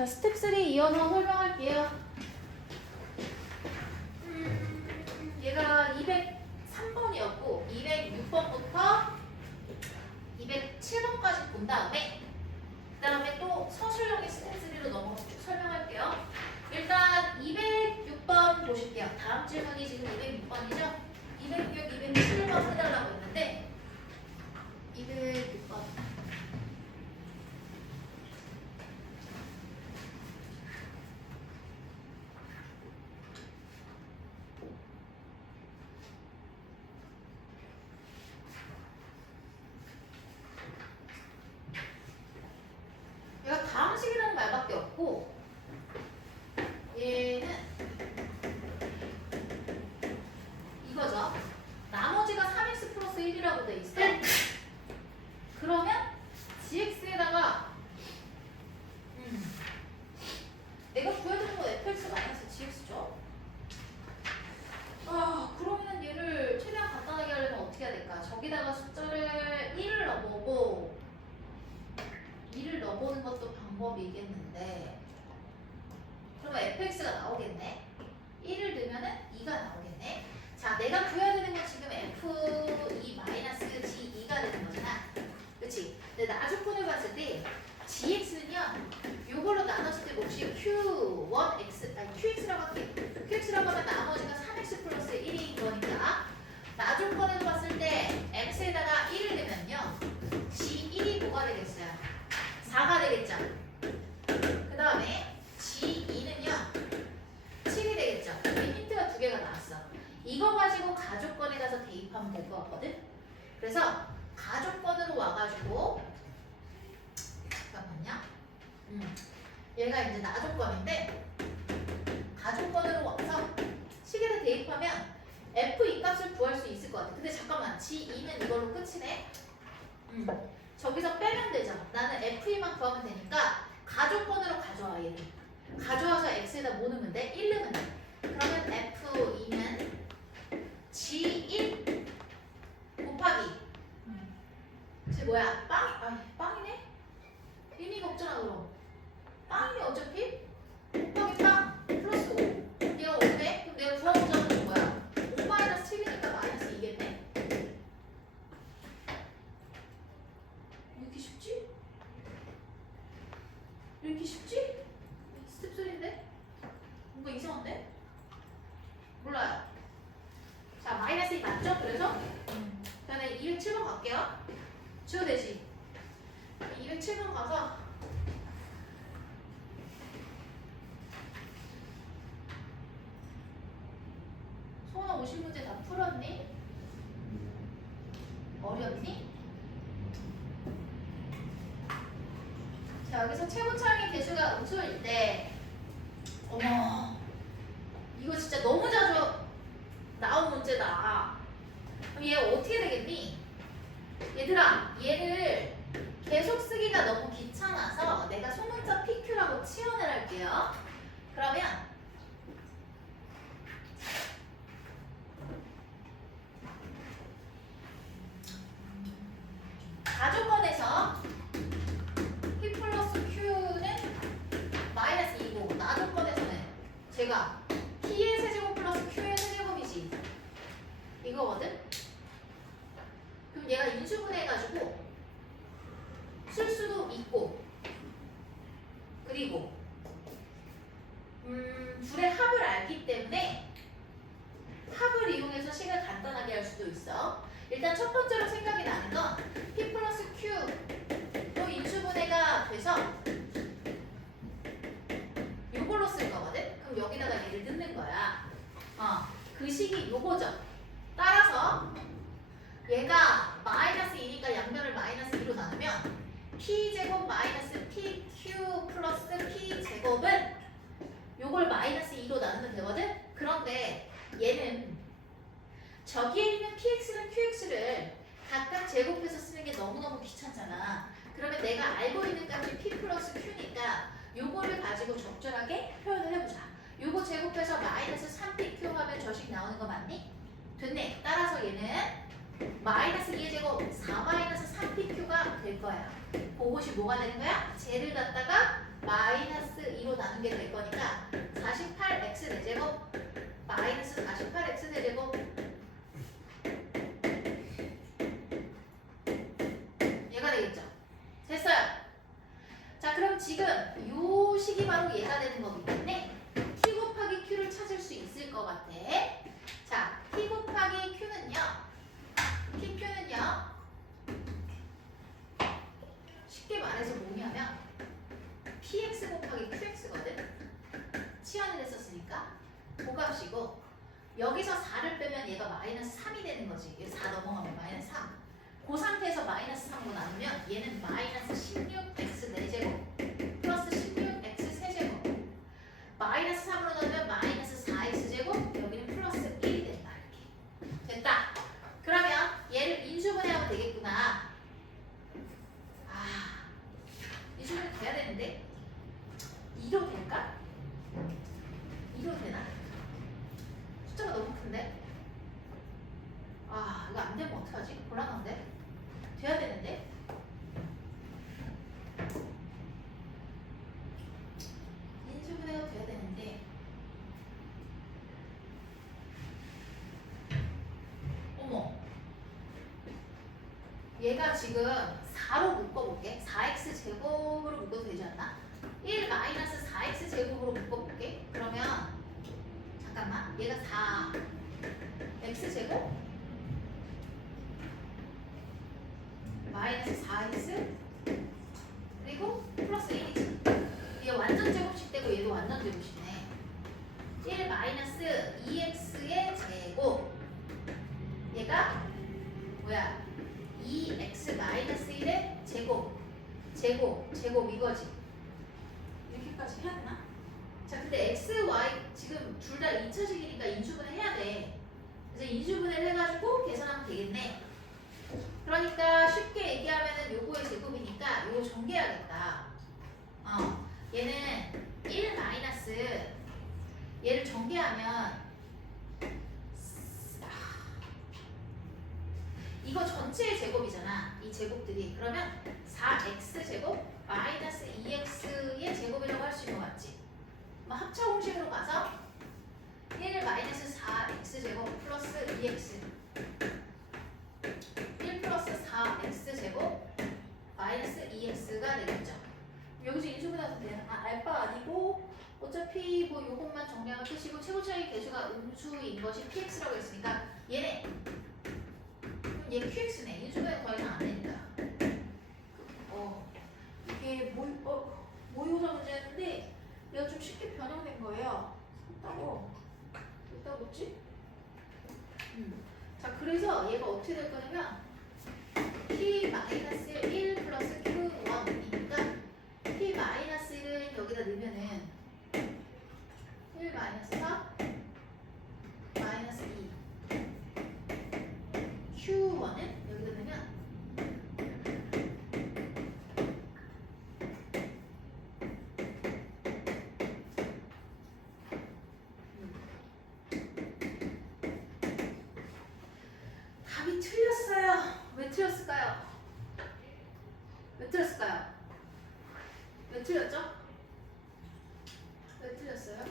자, 스텝 3 이어서 설명할게요. 얘가 203번이었고 206번부터 207번까지 본 다음에 그 다음에 또 서술형의 스텝 3로 넘어가서 쭉 설명할게요. 일단 206번 보실게요. 다음 질문이 지금 206번이죠? 206, 207번 해달라고 했는데 206번 얘가 다음식이라는 말밖에 없고 얘는 이거죠. 나머지가 3x 플러스 1이라고 돼 있어. 그러면 gx에다가 내가 구해야 되는 건 fx 마이너스 gx죠. 그러면 얘를 최대한 간단하게 하려면 어떻게 해야 될까? 저기다가 숫자를 1을 넣어보고 2를 넣어보는 것도 방법이겠는데 그러면 fx가 나오겠네. 1을 넣으면은 2가 나오겠네. 자, 내가 구해야 되는 건 지금 f2 마이너스 g2가 되는 거잖아. 그치? 근데 나주폰을 봤을 때 gx는요 요걸로 나눴을 때 몫이 q1x 아니 qx라고 할게. qx라고 하면 나머지가 3x 플러스 1인 거니까 나주폰에서 봤을 때 x에다가 1을 넣으면요 g1이 뭐가 되겠어요? 4가 되겠죠. 그 다음에 G2는요 7이 되겠죠. 여기 힌트가 두 개가 나왔어. 이거 가지고 가족권에 가서 대입하면 될 것 같거든. 그래서 가족권으로 와가지고 잠깐만요. 얘가 이제 나족권인데 가족권으로 와서 식에다 대입하면 F2 값을 구할 수 있을 것 같아. 근데 잠깐만 G2는 이걸로 끝이네. 저기서 빼면 되죠. 나는 F2만 구하면 되니까 가족권으로 가져와 얘를. 가져와서 X에다 뭐 넣으면 돼? 1 넣으면 돼. 그러면 F2는 G1 곱하기 쟤 뭐야? 빵이네? 의미가 없잖아 그럼. 빵이네 어차피? 곱하기 빵 플러스 5 얘가 5네? 그럼 내가 구하고자 하는 건 뭐야? 5 마이너스 7이니까 마이너스 2겠네? 왜 이렇게 쉽지? 왜 이렇게 쉽지? 스텝 소리인데? 뭔가 이상한데? 몰라요. 자, 마이너스 2 맞죠? 그래서 그다음에 207번 갈게요. 지워 되지? 207번 가서 소원아 오신 문제 다 풀었니? 어렵니? 자, 여기서 최고차항의 개수가 음수일 때 어머 이거 진짜 너무 자주 나온 문제다. 그럼 얘 어떻게 되겠니? 얘들아 얘를 계속 쓰기가 너무 귀찮아서 내가 소문자 PQ라고 치환을 할게요. 그러면 가족권에서 P 플러스 Q는 마이너스 2고 나족권에서는 제가 P의 세제곱 플러스 Q의 세제곱이지 이거거든? 그럼 얘가 인수분해해가지고 쓸 수도 있고 그리고 둘의 합을 알기 때문에 합을 이용해서 식을 간단하게 할 수도 있어. 일단 첫 번째로 생각이 나는 건 P 플러스 Q도 인수분해가 돼서 요걸로 쓸 거거든? 그럼 여기다가 얘를 넣는 거야. 그 식이 요거죠. 따라서 얘가 마이너스 2니까 양변을 마이너스 2로 나누면 P제곱 마이너스 PQ 플러스 P제곱은 요걸 마이너스 2로 나누면 되거든? 그런데 얘는 저기에 있는 PX랑 QX를 각각 제곱해서 쓰는 게 너무너무 귀찮잖아. 그러면 내가 알고 있는 값이 P 플러스 Q니까 요거를 가지고 적절하게 표현을 해보자. 요거 제곱해서 마이너스 3PQ 하면 저식 나오는 거 맞니? 됐네. 따라서 얘는 마이너스 2의 제곱 4 마이너스 3PQ가 될 거야. 그것이 뭐가 되는 거야? 쟤를 갖다가 마이너스 마이너스 48x 세제곱 얘가 되겠죠. 됐어요. 자, 그럼 지금 요 식이 바로 얘가 되는 거기 때문에 t 곱하기 q를 찾을 수 있을 것 같아. 자, t 곱하기 q는요. tq는요. 쉽게 말해서 뭐냐면 px 곱하기 qx거든. 치환을 했었으니까 고값이고 여기서 4를 빼면 얘가 마이너스 3이 되는 거지. 여기 4 넘어가면 마이너스 3. 그 상태에서 마이너스 3으로 나누면 얘는 마이너스 16x 4제곱 플러스 16x 세제곱 마이너스 3으로 나누면 마이너스 4x 제곱 여기는 플러스 1이 된다. 이렇게 됐다. 그러면 얘를 인수분해하면 되겠구나. 아, 인수분해 돼야 되는데 2로 될까? 2로 되나? 숫자가 너무 큰데? 아, 이거 안 되면 어떡하지? 곤란한데? 돼야 되는데? 인수분해가 돼야 되는데 어머 얘가 지금 4로 묶어볼게. 4x 제곱으로 묶어도 되지 않나? 1 마이너스 4x 제곱으로 묶어볼게. 그러면 잠깐만 얘가 4x 제곱 마이너스 4x 그리고 플러스 1이지. 얘 완전 제곱식 되고 얘도 완전 제곱식이네. 1 마이너스 2x의 제곱 얘가 뭐야 2x 마이너스 1의 제곱 이거지. 이렇게까지 해야 되나? 자, 근데 x, y 지금 둘 다 2차식이니까 인수분해 해야 돼. 그래서 인수분해를 해가지고 계산하면 되겠네. 그러니까 쉽게 얘기하면은 요거의 제곱이니까 요거 전개해야겠다. 얘는 1 마이너스 얘를 전개하면 이거 전체의 제곱이잖아. 이 제곱들이. 그러면 4x 제곱 마이너스 2x의 제곱이라고 할 수 있는 거 맞지? 합차 공식으로 가서 1 마이너스 4x 제곱 플러스 2x 1 플러스 4x 제곱 마이너스 2x가 되겠죠. 여기서 인수분해하면 돼요. 알파 아니고 어차피 뭐 요것만 정리하면 끝이고 최고 차이 계수가 음수인 것이 px라고 했으니까 얘네 얘 qx네. 인수분해 더 이상 안 되니까. 이게 모의고사 문제였는데 얘가 좀 쉽게 변형된 거예요. 됐다고 했지? 자, 그래서 얘가 어떻게 될 거냐면 p-1 플러스 q1이니까 p-1을 여기다 넣으면은 1 마이너스 4 마이너스 2 q1은 여기다 넣으면 답이 틀렸어요. 왜 틀렸을까요? 왜 틀렸을까요? 왜 틀렸죠? 왜 틀렸어요?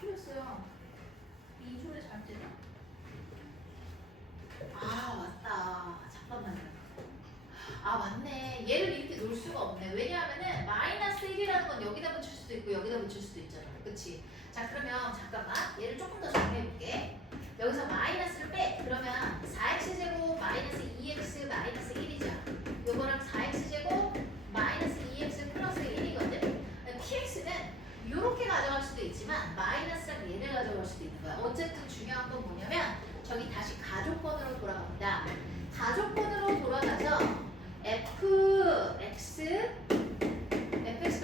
틀렸어요. 이 소리 잘 되나? 맞다. 잠깐만요. 맞네. 얘를 이렇게 놓을 수가 없네. 왜냐하면은 마이너스 1이라는 건 여기다 붙일 수도 있고 여기다 붙일 수도 있잖아. 그치? 자, 그러면 잠깐만. 얘를 조금 더 정리해볼게. 여기서 마이너스를 빼. 그러면 4x 제곱 마이너스 2x 마이너스 1이죠. 요거랑 4x 제곱 마이너스 2x 플러스 1이거든. px는 이렇게 가져갈 수도 있지만 마이너스랑 얘를 가져갈 수도 있는 거야. 어쨌든 중요한 건 뭐냐면 저기 다시 가족번으로 돌아갑니다. 가족번으로 돌아가서 fx가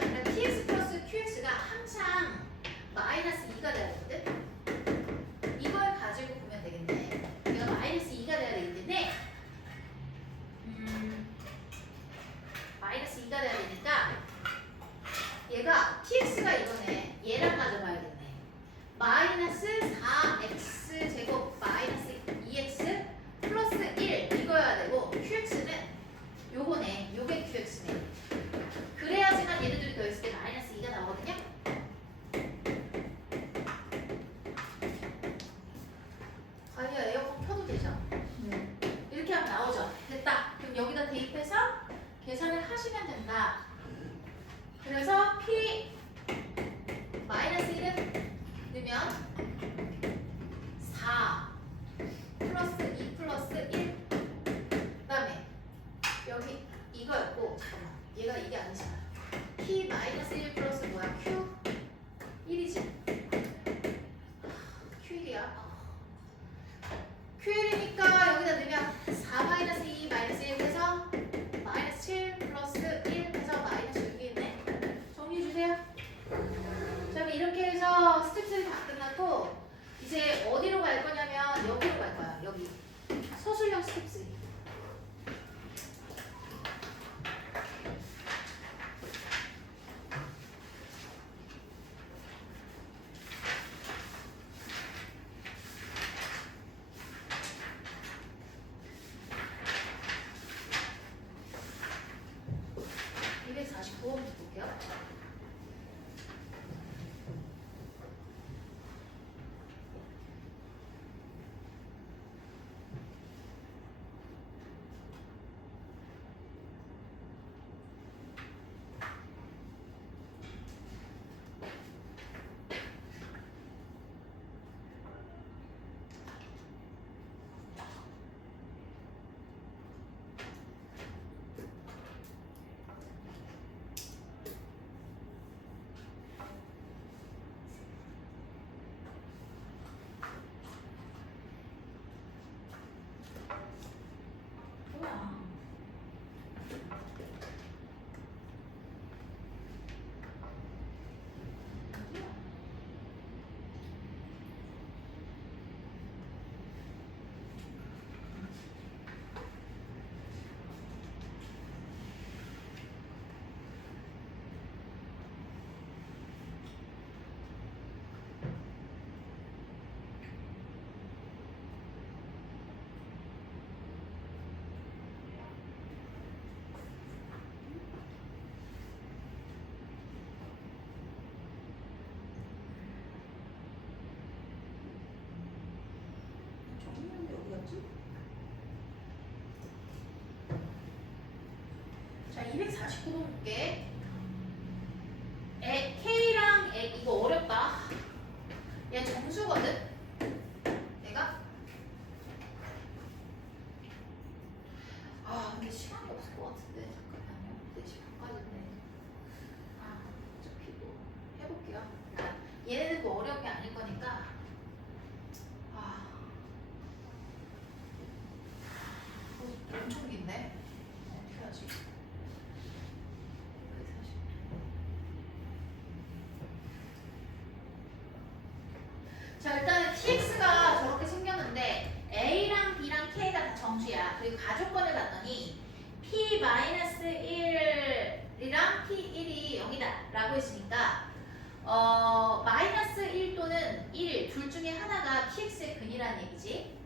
아니라 px 플러스 qx가 항상 마이너스 2가 돼야 되거든. 이걸 가지고 보면 되겠네. 얘가 마이너스 2가 돼야 되기 때문에 마이너스 2가 돼야 되니까 얘가 px가 이거네. 얘랑 가져가야겠네. 마이너스 4x 제곱 마이너스 2x 플러스 1 P 마이너스 1 플러스 뭐야? Q 1이지. Q1이야. Q1이니까 여기다 넣으면 4 마이너스 2 마이너스 1 해서 마이너스 7 플러스 1 해서 마이너스 6이 있네. 정리해주세요. 자, 그럼 이렇게 해서 스텝 3 다 끝났고 이제 어디로 갈 거냐면 여기로 갈 거야. 여기 서술형 스텝 3. 볼게요. 자, 249번 볼게. K랑 이거 어렵다. 얘 정수거든? 얘가? 아, 근데 시간이 없을 것 같은데. 잠깐만요. 4시 반까지인데. 아, 어차피 뭐 해볼게요. 얘네들 뭐 어려운 게 아닐 거니까. 엄청 긴데? 어떻게 하지? 자, 일단은 tx가 저렇게 생겼는데 a랑 b랑 k가 다 정수야. 그리고 가족권을 봤더니 p-1이랑 p1이 0이다 라고 했으니까 마이너스 1 또는 1 둘 중에 하나가 px의 근이라는 얘기지.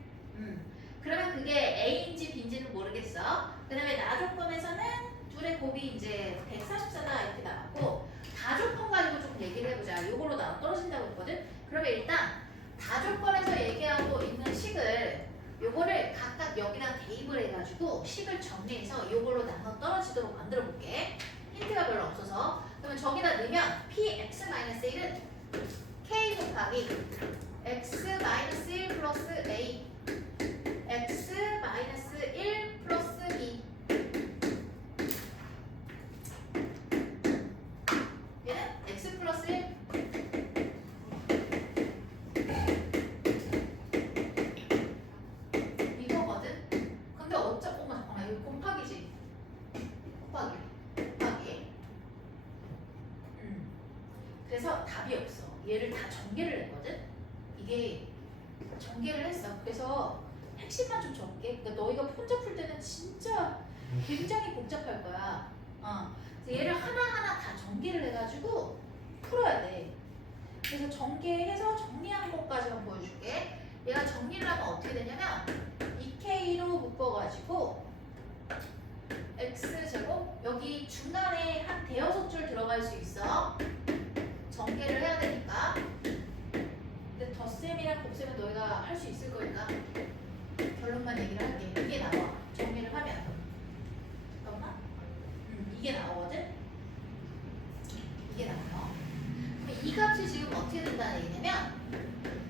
그러면 그게 A인지 B인지는 모르겠어. 그 다음에 나조건에서는 둘의 곱이 이제 144다 이렇게 나왔고 다조건 가지고 좀 얘기를 해보자. 요걸로 나눠 떨어진다고 했거든. 그러면 일단 다조건에서 얘기하고 있는 식을 요거를 각각 여기다 대입을 해가지고 식을 정리해서 요걸로 나눠 떨어지도록 만들어 볼게. 힌트가 별로 없어서. 그러면 저기다 넣으면 px-1은 k 곱하기 x-1 플러스 a x-1 플러스 2 얘는 x 플러스 1 이거거든? 근데 잠깐만 이거 곱하기지? 곱하기 그래서 답이 없어. 얘를 다 전개를 했거든? 이게 전개를 했어. 그래서 핵심만 좀 적게. 그러니까 너희가 혼자 풀 때는 진짜 굉장히 복잡할 거야. 그래서 얘를 하나하나 다 전개를 해가지고 풀어야 돼. 그래서 전개해서 정리한 것까지만 보여줄게. 얘가 정리를 하면 어떻게 되냐면 2K로 묶어가지고 X제곱 여기 중간에 한 대여섯 줄 들어갈 수 있어. 전개를 해야 되니까. 근데 덧셈이랑 곱셈은 너희가 할 수 있을 거니까 결론만 얘기를 할게. 이게 나와. 정리를 하면. 잠깐만. 이게 나오거든? 이게 나와요. 그럼 이 값이 지금 어떻게 된다는 얘기냐면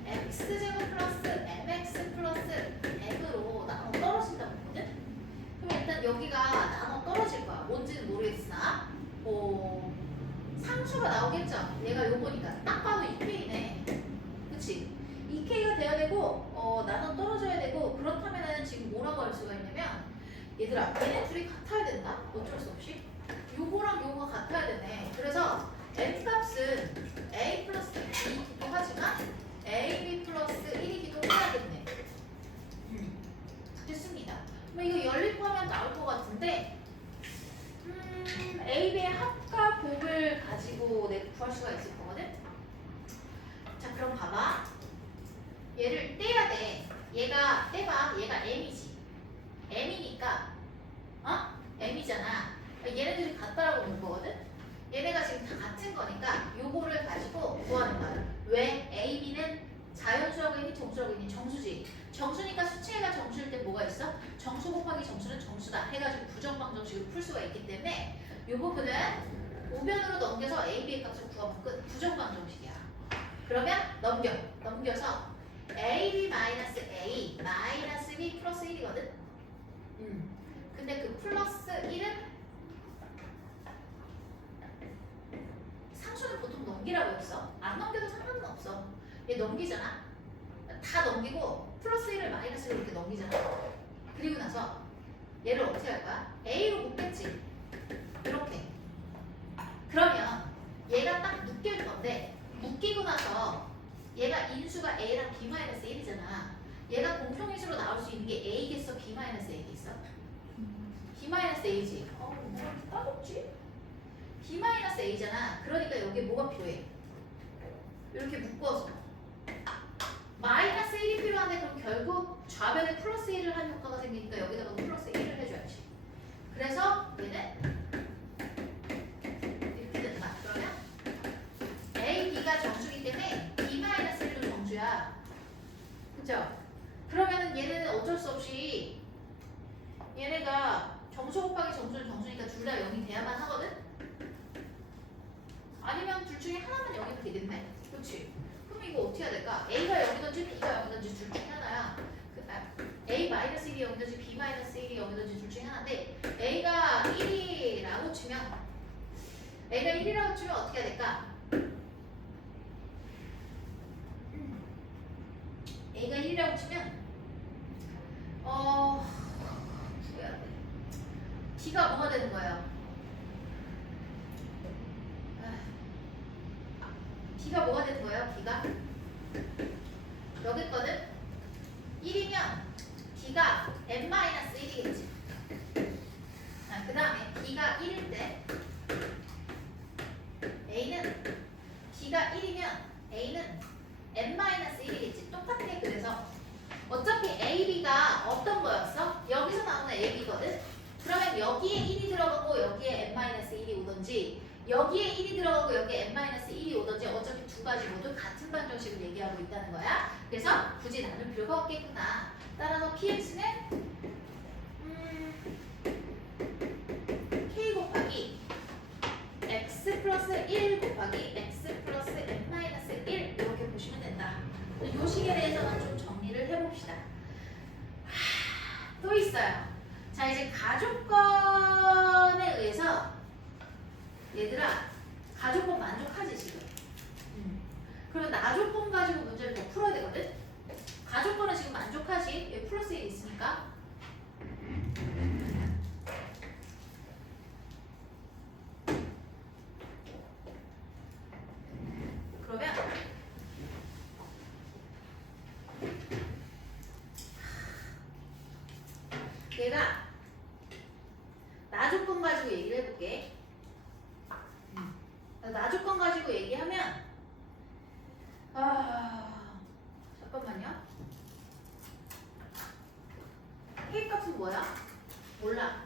x제곱 플러스 mx 플러스 m으로 나눠 떨어진다고 했거든? 그럼 일단 여기가 나눠 떨어질 거야. 뭔지는 모르겠으나 상수가 나오겠죠. 얘가 요거니까 딱 봐도 2K네. 그치? 2K가 돼야 되고 나눠 떨어져야 되고 그렇다면은 지금 뭐라고 할 수가 있냐면 얘들아 얘네 둘이 같아야 된다. 어쩔 수 없이 요거랑 요거가 같아야 되네. 그래서 M 값은 A 플러스 B이기도 하지만 AB 플러스 1이기도 해야겠네. 됐습니다. 그럼 이거 연립하면 나올 것 같은데 AB의 합과 곱을 가지고 내가 구할 수가 있을 거거든. 자 그럼 봐봐. 얘를 떼야 돼. 얘가 떼봐. 얘가 M이지. M이니까 M이잖아. 얘네들이 같다라고 볼 거거든. 얘네가 지금 다 같은 거니까 요거를 가지고 구하는 거야. 왜? A, B는 자연수라고 했니? 정수라고 했니? 정수지. 정수니까 수치가 정수일 때 뭐가 있어? 정수 곱하기 정수는 정수다 해가지고 부정방정식을 풀 수가 있기 때문에 요 부분은 우변으로 넘겨서 A, B의 값을 구하면 끝. 부정방정식이야. 그러면 넘겨서 A, B 마이너스 A 마이너스 B 플러스 1이거든. 근데 그 플러스 1은 상수는 보통 넘기라고 했어. 안 넘겨도 상관은 없어. 얘 넘기잖아. 다 넘기고 플러스 1을 마이너스로 이렇게 넘기잖아. 그리고 나서 얘를 어떻게 할 거야? A로 묶겠지. 이렇게. 그러면 얘가 딱 묶일 건데 묶이고 나서 얘가 인수가 A랑 B 마이너스 1이잖아. 얘가 공통인수로 나올 수 있는 게 A겠어? B 마이너스 A겠어? B 마이너스 A지. 뭐 따졌지? B 마이너스 A잖아. 그러니까 여기에 뭐가 필요해? 이렇게 묶어서 마이너스 1이 필요한데 그럼 결국 좌변에 플러스 1을 한 효과가 생기니까 여기다가 플러스 1을 해줘야지. 그래서 얘는 이렇게 된다. 그러면 A, B가 정수이기 때문에 B 마이너스 1도 정수야. 그죠? 그러면은 얘는 어쩔 수 없이 얘네가 정수 곱하기 정수는 정수니까 둘 다 0이 돼야만 하거든? 아니면 둘 중에 하나만 0이면 되겠네? 그렇지? 그럼 이거 어떻게 해야 될까? A가 0이든지 B가 0이든지 둘 중에 하나야. A 마이너스 1이 0이든지 B 마이너스 1이 0이든지 둘 중에 하나인데 A가 1이라고 치면 어떻게 해야 될까? A가 1이라고 치면 뭐야? B가 뭐가 되는 거예요? B가 뭐가 되는 거예요? B가 여기 거는 1이면 B가 n-1이겠지. 그 다음에 B가 1일 때 B가 1이면 A는 n-1이겠지. 똑같아. 그래서 어차피 A, B가 어떤 거였어? 여기서 나오는 A, B거든? 그러면 여기에 1이 들어가고 여기에 n-1이 오든지 여기에 1이 들어가고 여기에 n-1이 오든지 어차피 두 가지 모두 같은 방정식을 얘기하고 있다는 거야. 그래서 굳이 나눌 필요가 없겠구나. 따라서 px는 k 곱하기 x 플러스 1 곱하기 x 플러스 n-1 이렇게 보시면 된다. 이 식에 대해서는 좀 정리를 해봅시다. 또 있어요. 자 이제 가족권에 의해서 얘들아 가족권 만족하지 지금? 그러면 나조건 가지고 문제를 더 풀어야 되거든? 가족권은 지금 만족하지? 여기 플러스 1 있으니까. 그러면 얘가 나조건 가지고 얘기를 해볼게. 나조건 가지고 얘기하면 잠깐만요. K 값은 뭐야? 몰라.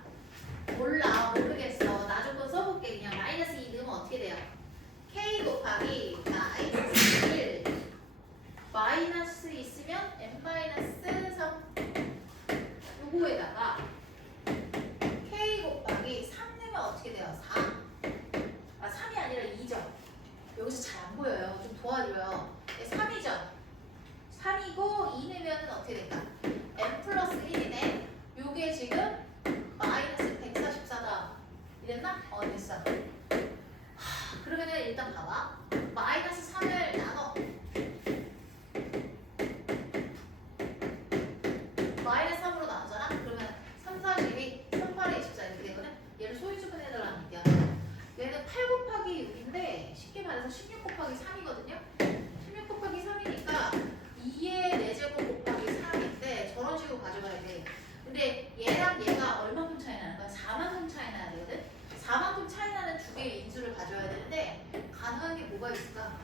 모르겠어. 나조건 써볼게. 그냥 마이너스 2 넣으면 어떻게 돼요? K 곱하기 마이너스 1 마이너스 있으면 n-3 요거에다가 K 곱하기 3 넣으면 어떻게 돼요? 4 3이 아니라 2죠. 여기서 잘 안 보여요. 좀 도와줘요. 3이죠. 3이고 2 내면은 어떻게 될까? n 플러스 1이네. 요게 지금 마이너스 144다. 이랬나? 됐어. 그러면은 일단 뭐가 있을까?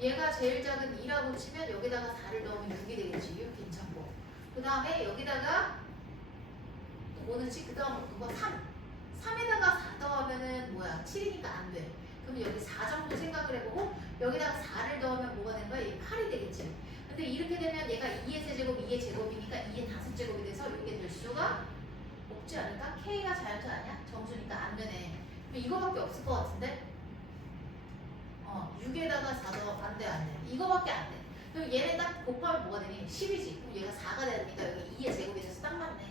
얘가 제일 작은 2라고 치면 여기다가 4를 넣으면 6이 되겠지. 6 괜찮고. 그 다음에 여기다가 뭐는지 그 다음 그거 3. 3에다가 4 더하면은 뭐야? 7이니까 안 돼. 그럼 여기 4 정도 생각을 해보고 여기다가 4를 더하면 뭐가 되는 거야? 이게 8이 되겠지. 근데 이렇게 되면 얘가 2의 세제곱, 2의 제곱이니까 2의 5제곱이 돼서 이게 될 수가 없지 않을까? K가 자연수 아니야? 정수니까 안 되네. 그럼 이거밖에 없을 것 같은데? 6에다가 4 더하면 안 돼, 안 돼. 이거밖에 안 돼. 그럼 얘네 딱 곱하면 뭐가 되니? 10이지. 그럼 얘가 4가 돼야 되니까 여기 2의 제곱이 돼서 딱 맞네.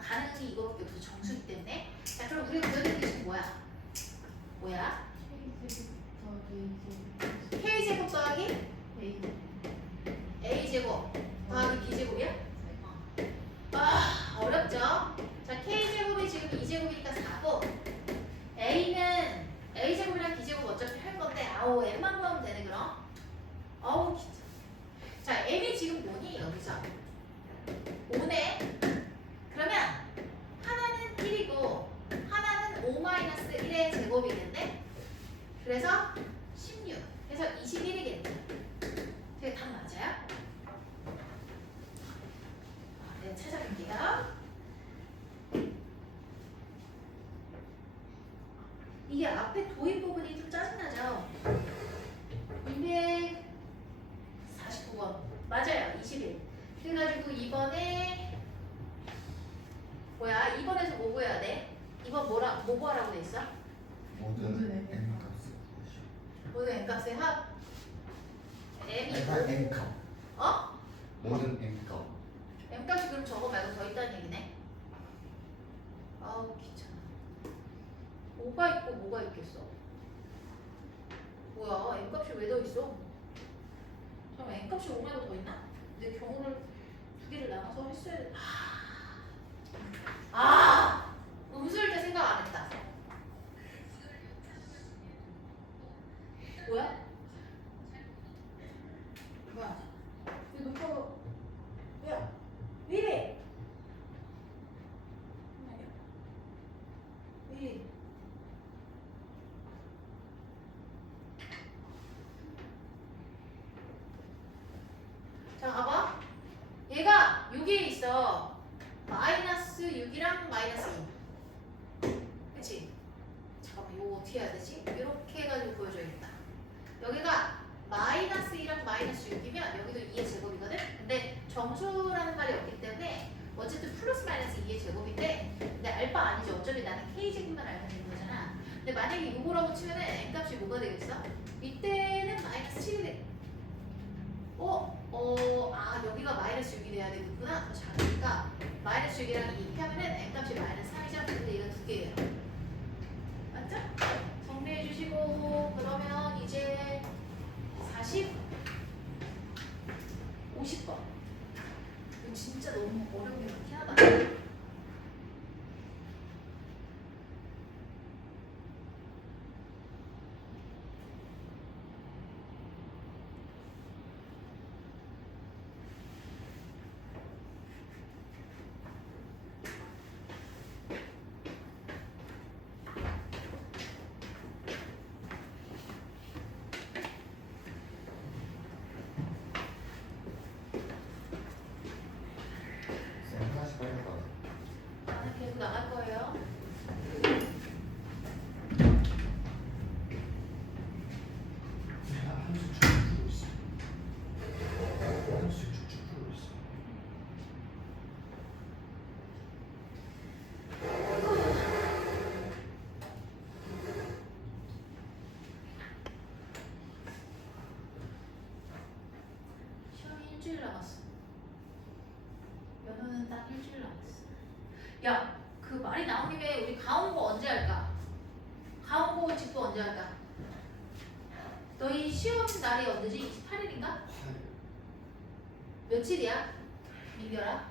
가능이 이거밖에 없어. 정수기 때문에. 자, 그럼 우리가 그려낸 게 지금 뭐야? 뭐야? K제곱 더하기 A제곱 더하기 B제곱이야? 아, 어렵죠? 자, K제곱이 지금 2제곱이니까 4고 A는 A제곱이랑 B제곱 어차피 할 건데 아우 M만 구하면 되네 그럼? 아우 진짜. 자, M이 지금 뭐니 여기서? 5네. 그러면 하나는 1이고 하나는 5-1의 제곱이 있는데 그래서 16. 그래서 21이겠죠. 그게 답 맞아요? 네, 찾아볼게요. 이게 앞에 도입 부분이 좀 짜증나죠? 249번. 맞아요. 21. 그래가지고 이번에 뭐야? 2번에서 뭐 구해야 돼? 2번 뭐 구하라고 돼 있어? 모든 n값을 모든 n값의 합. m이 n값 어? 모든 n값 m값이 그럼 저거 말고 더 있다는 얘기네? 아우 귀찮아. 5가 있고 뭐가 있겠어? 뭐야? m값이 왜 더 있어? 잠깐 m값이 5 말고 더 있나? 내 경우를 두 개를 나눠서 했어야 돼. 음수일 때 생각 안 했다. 뭐야? 뭐야? 이거 높아. 야, 왜 이래? 왜 이래? 자, 봐봐. 얘가 6에 있어. 마이너스 6이랑 마이너스 2. 그치? 잠깐만, 이거 어떻게 해야 되지? 이렇게 해가지고 보여줘야겠다. 여기가 마이너스 2랑 마이너스 6이면 여기도 2의 제곱이거든? 근데 정수라는 말이 없기 때문에 어쨌든 플러스 마이너스 2의 제곱인데 근데 알바 아니죠. 어차피 나는 K제곱만 알면 되는 거잖아. 근데 만약에 이거라고 치면은 N값이 뭐가 되겠어? 이때는 마이너스 7이 돼. 여기가 마이너스 6이 돼야 되겠구나. 더 작으니까 마이너스 6이랑 2 하면은 N값이 마이너스 3이죠. 근데 얘가 두 개예요. 맞죠? 정리해 주시고 그러면 이제 40, 50번. 이거 진짜 너무 어려운 게 많긴 하다. 쌤 하나씩 빨리 가 나는 계속 나갈 거예요. 내가 함수 쭉쭉 풀고 있어 함수 쭉쭉 풀고 있어 시험이 일주일 남았어. 연호는 딱 일주일 남았어. 야, 그 말이 나온 김에 우리 가온고 언제 할까? 가온고 집도 언제 할까? 너희 시험 날이 언제지? 28일인가? 며칠이야? 민결아?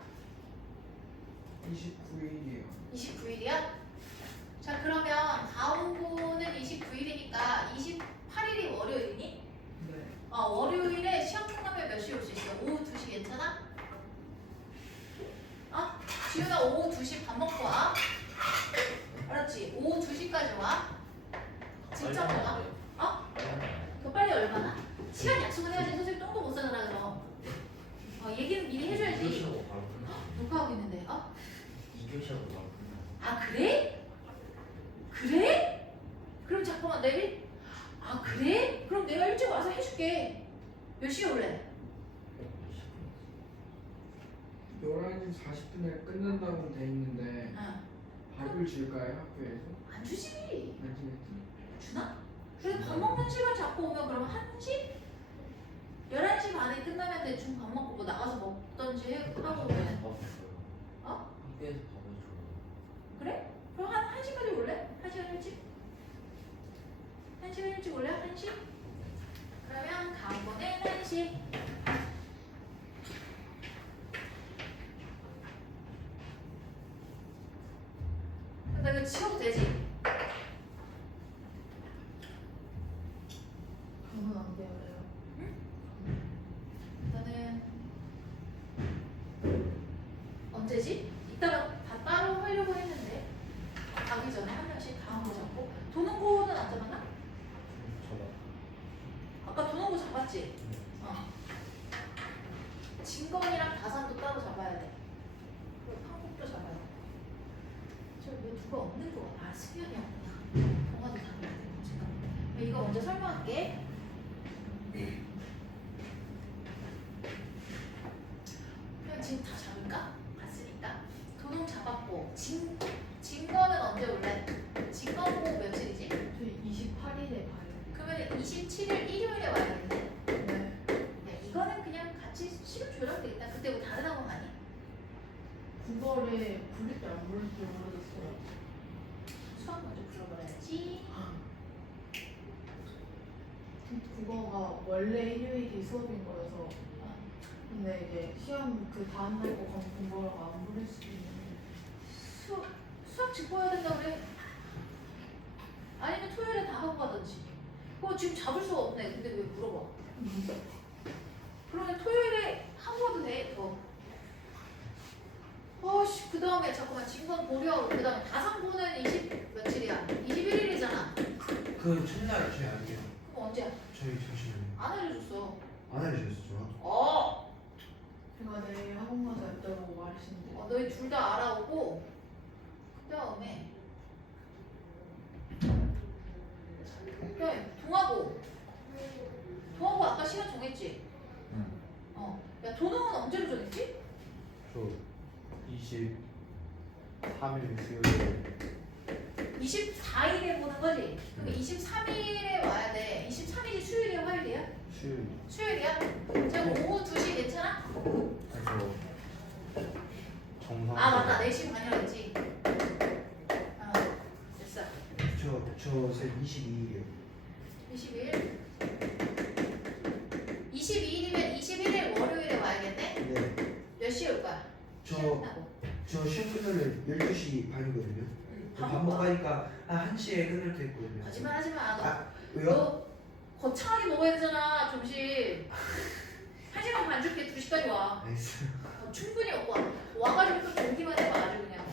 29일이요 29일이야? 자, 그러면 가온고는 29일이니까 28일이 월요일이니? 네 월요일에 시험 끝나면 몇 시에 올 수 있어? 오후 2시 괜찮아? 지훈아 오후 2시 밥 먹고 와. 알았지? 오후 2시까지 와. 진짜 못 와? 빨리 하면 빨리 얼마나? 시간 약속을 해야지. 선생님 똥도 못 싸잖아. 그럼 얘기는 미리 해줘야지. 2교시하고 바로 끝났어. 녹화하고 있는데. 2교시하고 바로 끝났어. 아 그래? 그래? 그럼 잠깐만 내일. 아 그래? 그럼 내가 일찍 와서 해줄게. 몇 시에 올래? 11시 40분에 끝난다고 돼 있는데 밥을 줄까요 학교에서? 안 주지. 안 주겠지? 주나? 그래 밥 먹는 시간 잡고 오면 그러면 1시? 11시 반에 끝나면 대충 밥 먹고 뭐 나가서 먹던지 하고 학교에서 오면 밥을 줘요. 어? 학교에서 밥을 줘요. 그래? 그럼 한 1시까지 올래? 1시간 일찍? 1시간 일찍 올래? 1시? 그러면 강보는 1시. 나 이거 지워도 되지? 저는 안 돼요. 일단은 언제지? 이따가 다 따로 하려고 했는데 가기 전에 한 명씩 다 한거 잡고 도농고는 안 잡았나? 저요. 아까 도농고 잡았지? 진건이랑 다산도 따로 잡아야 돼. 그리고 한국도 잡아야 돼. 저왜 누가 없는 거? 아 승현이 없구나. 동아도 잡아야 돼. 잠깐만. 이거 먼저 설명할게. 그냥 지금 다 잡을까? 봤으니까 도농 잡았고 진건은 언제 올래? 진건고 며칠이지? 저희 28일에 가요. 그러면 27일 일요일에 와야겠네. 네. 야, 이거는 그냥 같이 시간 조율하면 되겠다. 그때 뭐 다른 학원 가니? 국어를 부를 줄 안 부를 줄 모르겠어요. 수학 먼저 불러버려야지. 국어가 원래 일요일이 수업인 거여서. 근데 이제 시험 그 다음 날 거 공부하라고 안 부를 수도 있는데. 수학 짚어야 된다 그래. 아니면 토요일에 다 하고 가든지. 그거 지금 잡을 수가 없네. 근데 왜 물어봐? 그러면 토요일에 하고 가도 돼. 어씨 그 다음에 잠깐만 진건 고려하고 그 다음에 다산고는 20 며칠이야? 21일이잖아. 그 첫날 저희 아니에요. 그럼 언제야? 저희 잠시만요. 안 알려줬어. 안 알려주셨죠? 제가 내일 학원 가서 여쭤보고 말하시는데. 너희 둘 다 알아오고 그 다음에 동하고 아까 시간 정했지? 응. 야 도농은 언제로 정했지? 저 23일 수요일. 24일에 보는 거지? 그럼 23일에 와야 돼. 23일이 수요일이야 화요일이야? 수요일. 수요일이야? 자 오후 2시 괜찮아? 그래서 정상. 아 맞다 4시 반이라고 했지? 됐어. 저 22일이요. 22일? 22일이면 21일 월요일에 와야겠네? 네. 몇 시에 올 거야? 시험 저 끝나고. 시험 끝나면 12시 반이거든요. 밥 먹고 하니까 1시에 끝날 때 있거든요. 거짓말 하지 마. 왜요? 너 거창하게 먹어야 되잖아 점심. 1시간 반 줄게 2시까지 와. 알겠어요. 충분히 먹고 와. 와가지고 또 공기만 해봐 아주 그냥.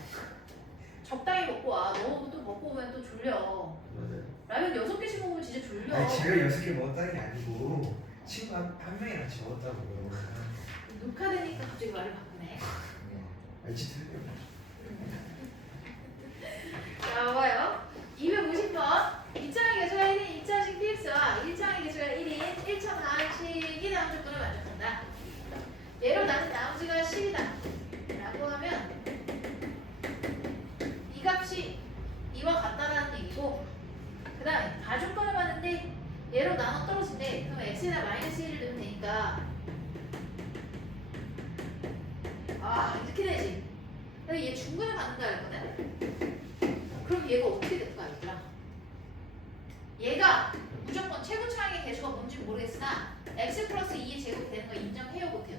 적당히 먹고 와. 너 또 먹고 오면 또 졸려. 맞아요. 라면 6개씩 먹으면 진짜 졸려. 아니 제가 6개 먹었다는 게 아니고 친구 한 명이 같이 먹었다고요. 녹화되니까 갑자기 말을 바꾸네. 알지 틀려요. 자, 봐봐요. 250번. 2차의 개수가 1인 2차식 PX와 1차의 개수가 1인 1차 다항식이 다음 조건을 만족한다. 예로 나는 나머지가 10이다. 라고 하면 이 값이 이와 같다라는 얘기고 그 다음에 가중권을 봤는데 얘로 나눠 떨어진대. 그럼 x에다 마이너스 1을 넣으면 되니까 이렇게 되지. 그래서 얘 중근을 받는다 그랬거든. 그럼 얘가 어떻게 될까 얘들아? 얘가 무조건 최고차항의 개수가 뭔지 모르겠으나 x 플러스 2의 제곱 되는 거 인정해요 못해요?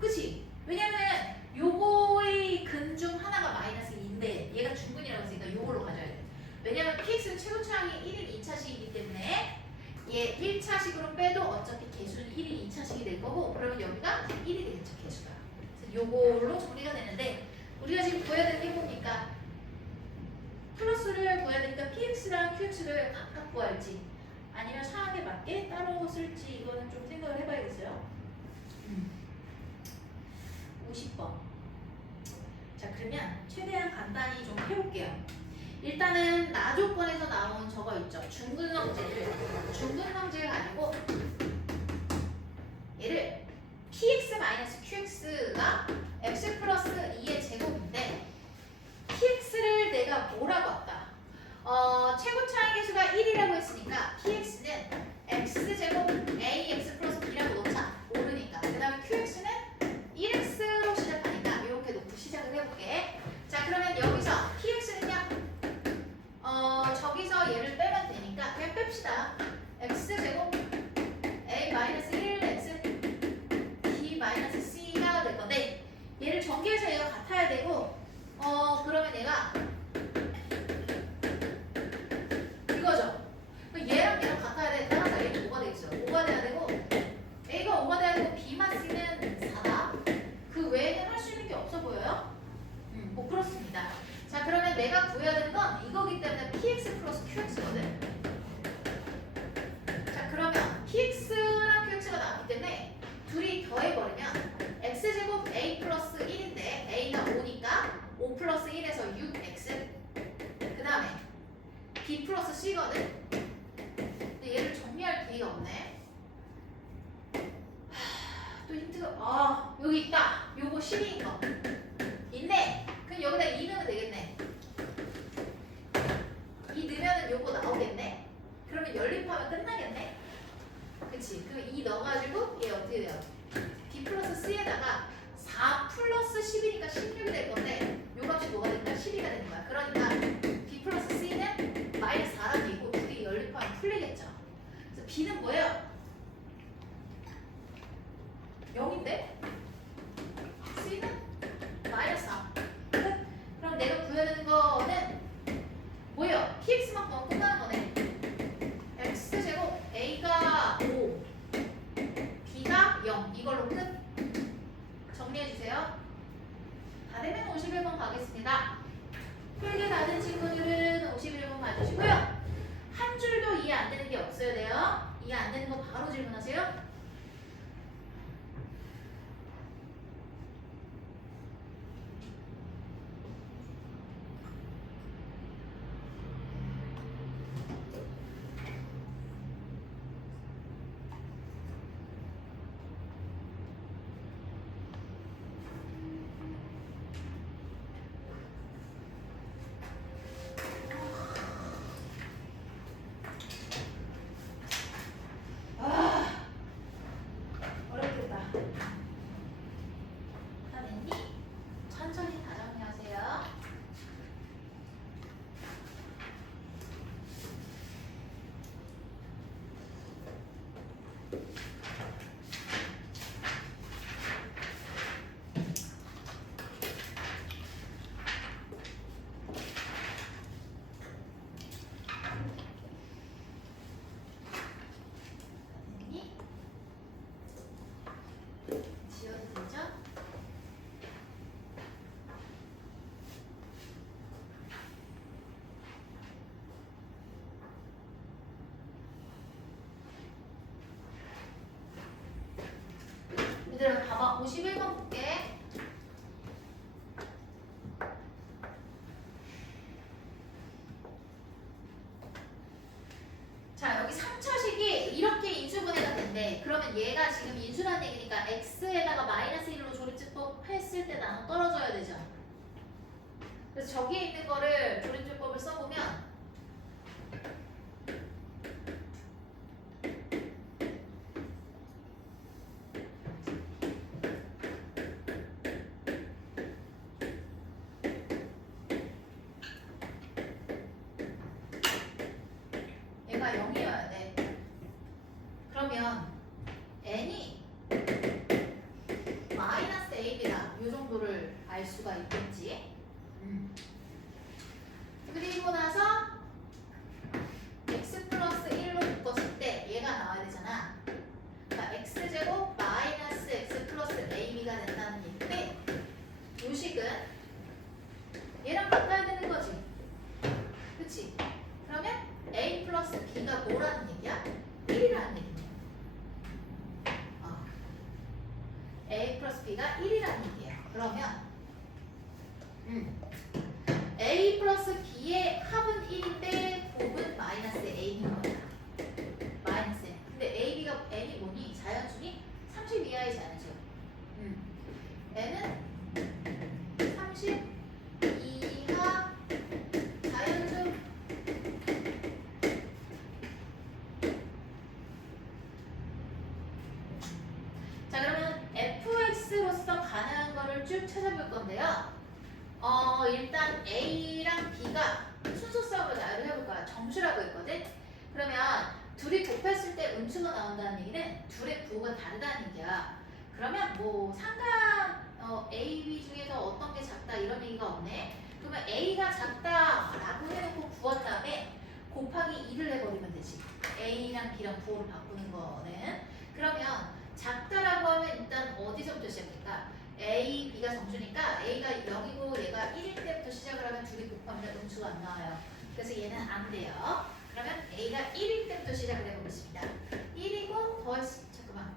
그치? 왜냐면 요거의 근 중 하나가 마이너스 2인데 얘가 중근이라고 했으니까 요걸로 가져야 돼. 왜냐면 px는 최고차항이 1인 2차식이기 때문에 얘 1차식으로 빼도 어차피 개수는 1인 2차식이 될 거고 그러면 여기가 1이 되겠죠 개수가. 그래서 요걸로 정리가 되는데 우리가 지금 구해야 되는 게 뭡니까? 플러스를 구해야 되니까 px랑 qx를 각각 구할지 아니면 상황에 맞게 풀었을지 이거는 좀 생각을 해봐야겠어요. 50번. 자, 그러면 최대한 간단히 좀 해볼게요. 일단은 나조건에서 나온 저거 있죠. 중근성질 가지고 얘를 px-qx가 x 플러스 2의 제곱인데 px를 내가 뭐라고 할까? 최고 차이 계수가 1이라고 했으니까 px는 x제곱 ax 플러스 b라고 놓자. 모르니까. 그 다음에 qx는 1x로 시작하니까 이렇게 놓고 시작을 해볼게. 자, 그러면 여기서 px는요. 저기서 얘를 빼면 되니까 그냥 뺍시다. x제곱 a-1x b-c가 될 건데 얘를 전개해서 얘가 같아야 되고 그러면 얘가 이거죠. 얘랑 얘랑 같아야 돼. 따라서 얘는 5가 되겠죠. 5가 돼야 되고 a가 5가 돼야 되고 b만 c는 4다. 그 외에는 할 수 있는 게 없어 보여요? 뭐 그렇습니다. 자, 그러면 내가 구해야 되는 건 이거기 때문에 px 플러스 qx거든. 자, 그러면 px랑 qx가 나왔기 때문에 둘이 더해버리면 x제곱 a 플러스 1인데 a가 5니까 5 플러스 1에서 6x 그 다음에 b 플러스 c거든. 근데 얘를 정리할 기회가 없네. 또 힌트가 여기 있다. 요거 12인 거 있네. 그럼 여기다 2 넣으면 되겠네. 2 넣으면 요거 나오겠네. 그러면 연립하면 끝나겠네. 그치? 그럼 2 넣어가지고 얘 어떻게 돼요? b 플러스 c에다가 4 플러스 10이니까 16이 될 건데 요 값이 뭐가 되니까 12가 되는 거야. 그러니까 b 플러스 c는 마이너스 4랑 이고 두 개 연립하면 풀리겠죠. 그래서 b는 뭐예요? 0인데 c는 마이너스 4. 그럼 내가 구해야 되는 거는 뭐예요? px만큼 끝나는 거네. x제곱 a가 5 b가 0 이걸로 끝. 정리해주세요. 다 되면 51번 가겠습니다. 풀기 다 된 친구들은 51번 봐주시고요. 한 줄도 이해 안 되는 게 없어야 돼요. 이해 안 되는 거 바로 질문하세요. 어렵겠다. 다 됐니? 천천히 다 정리하세요. 됐니? 지워도 되죠? 얘들아 봐봐. 51번 볼게. 자, 여기 3차식이 이렇게 인수분해가 된대. 그러면 얘가 지금 인수란 얘기니까 x에다가 마이너스 1로 조립제법 했을 때 나눠 떨어져야 되죠. 그래서 저기에 있는 거를 조립제법을 써보면 얘가 0이어야 돼. 그러면 n이 마이너스 ab다. 이 정도를 알 수가 있겠지. 그리고 나서 x 플러스 1로 묶었을 때 얘가 나와야 되잖아. 그러니까 x제곱 마이너스 x 플러스 ab가 된다는 얘기인데 요 식은 얘랑 같아야 되는 거지. 그치? 그러면 a 플러스 b가 뭐라는 얘기야? 1이라는 얘기야. 플러스 b가 1이라는 얘기예요. 그러면 a 플러스 b의 합은 1인데 곱은 마이너스 a인 거야. 마이너스 n. 근데 a, b가 n이 뭐니? 자연수니 30 이하의 자연수. n은 30 이하 자연수. 자, 그러면 fx로서 가능한 거를 쭉 찾아볼 건데요. 일단 a랑 b가 순서성으로 나열을 해볼 거야. 정수라고 했거든. 그러면 둘이 곱했을 때 음수가 나온다는 얘기는 둘의 부호가 다르다는 얘기야. 그러면 뭐 상관 a, b 중에서 어떤 게 작다 이런 얘기가 없네. 그러면 a가 작다라고 해놓고 구한 다음에 곱하기 2를 해버리면 되지. a랑 b랑 부호를 바꾸는 거는. 그러면 작다라고 하면 일단 어디서부터 시작할까? a, b가 정수니까 a가 0이고 얘가 1일 때부터 시작을 하면 둘이 곱하면 음수가 안 나와요. 그래서 얘는 안 돼요. 그러면 a가 1일 때부터 시작을 해보겠습니다. 1이고 더했 잠깐만.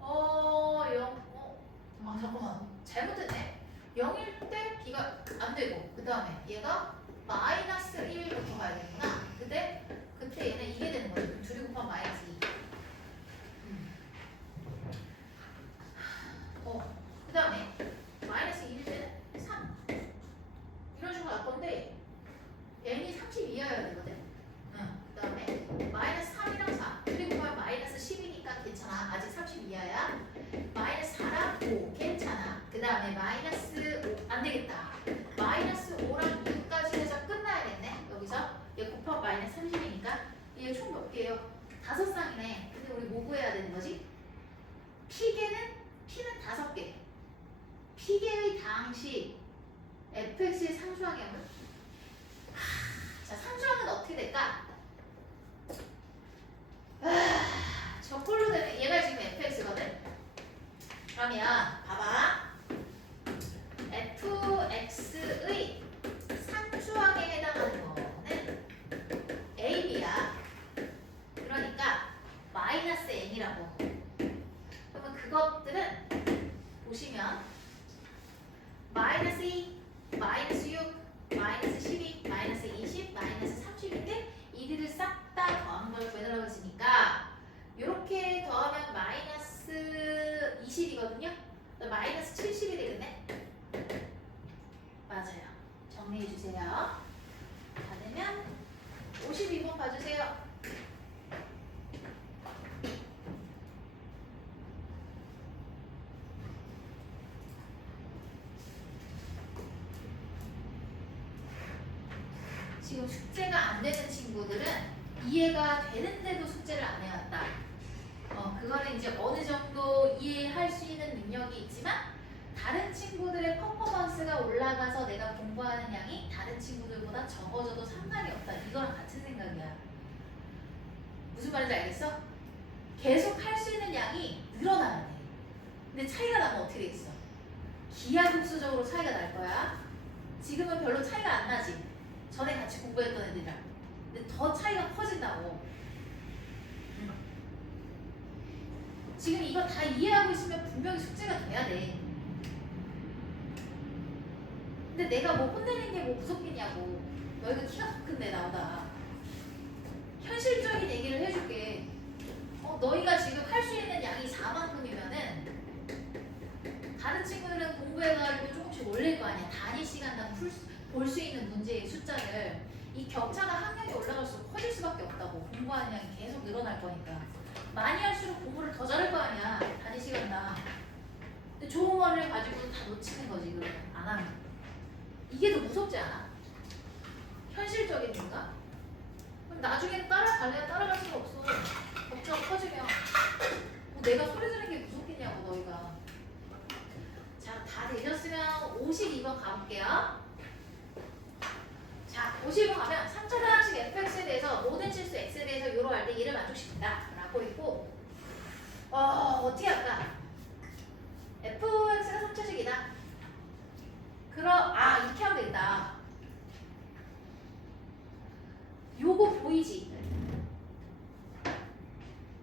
0. 잠깐만. 잘못했네. 0일 때 b가 안 되고 그 다음에 얘가 마이너스 1부터 가야 되구나. 그때 얘는 이게 되는 거죠. 그럼 둘이 곱하면 마이너스 2. 그 다음에 마이너스 1일 때는 3 이런 식으로 갈 건데 n이 30 이하여야 되거든. 그 다음에 마이너스 3이랑 4 그리고 마이너스 10이니까 괜찮아. 아직 30 이하야. 마이너스 4랑 5 괜찮아. 그 다음에 마이너스 5 안되겠다. 마이너스 5랑 6까지 해서 끝나야겠네. 여기서 얘 곱하면 마이너스 30이니까 얘 총 몇 개예요? 5쌍이네. 근데 우리 뭐 구해야 되는 거지? P는 5개. P개의 당시 fx의 상수항형은? 자, 상수항은 어떻게 될까? 저꼴로 되면 얘가 지금 fx거든? 그러면 봐봐. fx의 상수항에 해당하는 거는 ab야. 그러니까 마이너스 n이라고. 그러면 그것들은 보시면 마이너스 2, 마이너스 6, 마이너스 12, 마이너스 20, 마이너스 30인데 이들을 싹 다 더한 걸 구해달라고 했으니까 이렇게 더하면 마이너스 20이거든요. 마이너스 70이 되겠네. 맞아요. 정리해주세요. 다 되면 52번 봐주세요. 지금 숙제가 안 되는 친구들은 이해가 되는데도 숙제를 안 해왔다. 그거는 이제 어느 정도 이해할 수 있는 능력이 있지만 다른 친구들의 퍼포먼스가 올라가서 내가 공부하는 양이 다른 친구들보다 적어져도 상관이 없다. 이거랑 같은 생각이야. 무슨 말인지 알겠어? 계속 할 수 있는 양이 늘어나야 돼. 근데 차이가 나면 어떻게 되겠어? 기하급수적으로 차이가 날 거야. 지금은 별로 차이가 안 나지. 전에 같이 공부했던 애들이랑. 근데 더 차이가 커진다고. 지금 이거 다 이해하고 있으면 분명히 숙제가 돼야 돼. 근데 내가 뭐 혼내는 게 뭐 무섭겠냐고. 너희가 키가 더 큰데 나보다. 현실적인 얘기를 해줄게. 너희가 지금 할 수 있는 양이 4만큼이면은 다른 친구들은 공부해가지고 조금씩 올릴 거 아니야. 단위 시간당 볼 수 있는 문제의 숫자를. 이 격차가 학년이 올라갈수록 커질 수밖에 없다고. 공부하는 양이 계속 늘어날 거니까. 많이 할수록 공부를 더 잘할 거 아니야. 단위 시간당. 근데 좋은 거를 가지고 다 놓치는 거지. 그러면 안 하면. 이게 더 무섭지 않아? 현실적인 건가? 그럼 나중에 따라갈래야 따라갈 수가 없어. 격차가 커지면. 내가 소리 지르는 게 무섭겠냐고 너희가. 자, 다 되셨으면 52번 가볼게요. 자, 52번 가면 3차 다항식 fx에 대해서 모든 실수 x에 대해서 요로 할 때 이를 만족시킨다 라고 있고 어떻게 할까? fx가 3차식이다. 이렇게 하면 되겠다. 요거 보이지?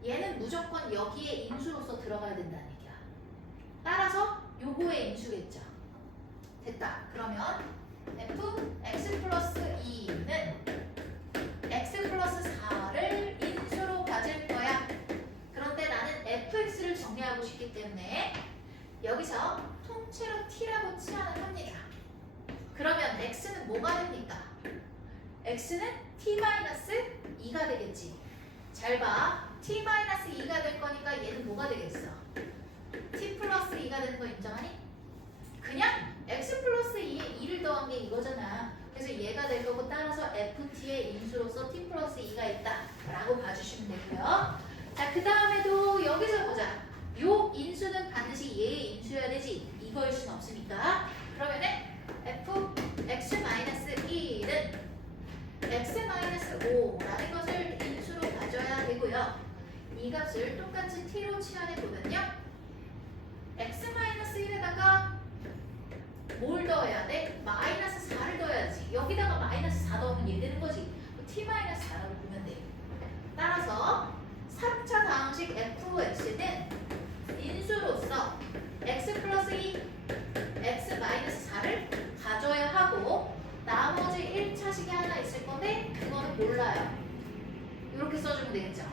얘는 무조건 여기에 인수로서 들어가야 된다는 얘기야. 따라서 요거의 인수겠죠. 됐다. 그러면 fx 플러스 2는 x 플러스 4를 인수로 가질 거야. 그런데 나는 fx를 정리하고 싶기 때문에 여기서 통째로 t라고 치환을 합니다. 그러면 x는 뭐가 됩니까? x는 t-2가 되겠지. 잘 봐. t-2가 될 거니까 얘는 뭐가 되겠어? t 플러스 2가 되는 거 인정하니? 그냥 x 플러스 2에 2를 더한 게 이거잖아. 그래서 얘가 될 거고 따라서 ft의 인수로서 t 플러스 2가 있다 라고 봐주시면 되고요. 자, 그 다음에도 여기서 보자. 요 인수는 반드시 얘의 인수여야 되지. 이거일 순 없으니까. 그러면은 fx-1은 x-5라는 것을 인수로 가져야 되고요. 이 값을 똑같이 t로 치환해 보면요. x-1에다가 뭘 더해야 돼? 마이너스 4를 더해야지. 여기다가 마이너스 4 더하면 얘 되는 거지. t-4라고 보면 돼. 따라서 3차 다음식 fx는 인수로서 x 플러스 2, x 마이너스 4를 가져야 하고 나머지 1차식이 하나 있을 건데 그거는 몰라요. 이렇게 써주면 되겠죠.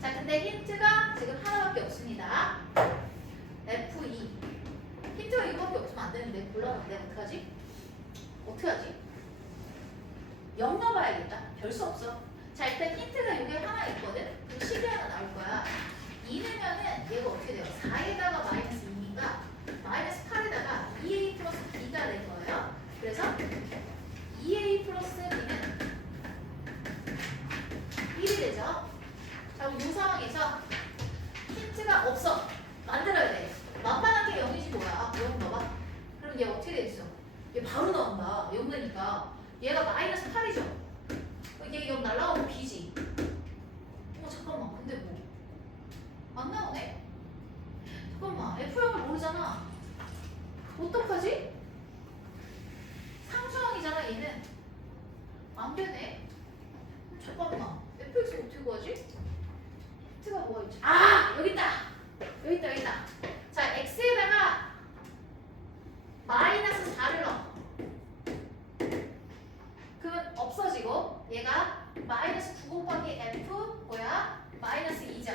자, 근데 힌트가 지금 하나밖에 없습니다. F2 힌트가 이거밖에 없으면 안 되는데 곤란한데 어떡하지? 어떡하지? 0 넣어봐야겠다. 별 수 없어. 자, 일단 힌트가 여기 하나 있거든. 그 식이 하나 나올 거야. 2 넣으면은 얘가 어떻게 돼요? 4에다가 마이너스 2니까 마이너스 8에다가 2a 플러스 b가 될 거예요. 그래서 2a 플러스 b는 1이 되죠. 자, 그럼 이 상황에서 힌트가 없어. 만들어야 돼. 만만한 게 0이지 뭐야. 0 넣어봐. 그럼 얘 어떻게 돼 있어? 얘 바로 나온다. 0 되니까. 얘가 마이너스 8이죠. 얘 0 날라가고 b지. 잠깐만. 근데 뭐? 안 나오네? 잠깐만. F형을 모르잖아. 어떡하지? 상수항이잖아 얘는. 안 되네. 잠깐만. fx 어떻게 구하지? 힌트가 뭐가 있지? 아! 여기 있다! 여기 있다, 여기 있다. 자, x에다가 마이너스 4를 넣어. 그러면 없어지고 얘가 마이너스 9 곱하기 f 뭐야? 마이너스 2죠.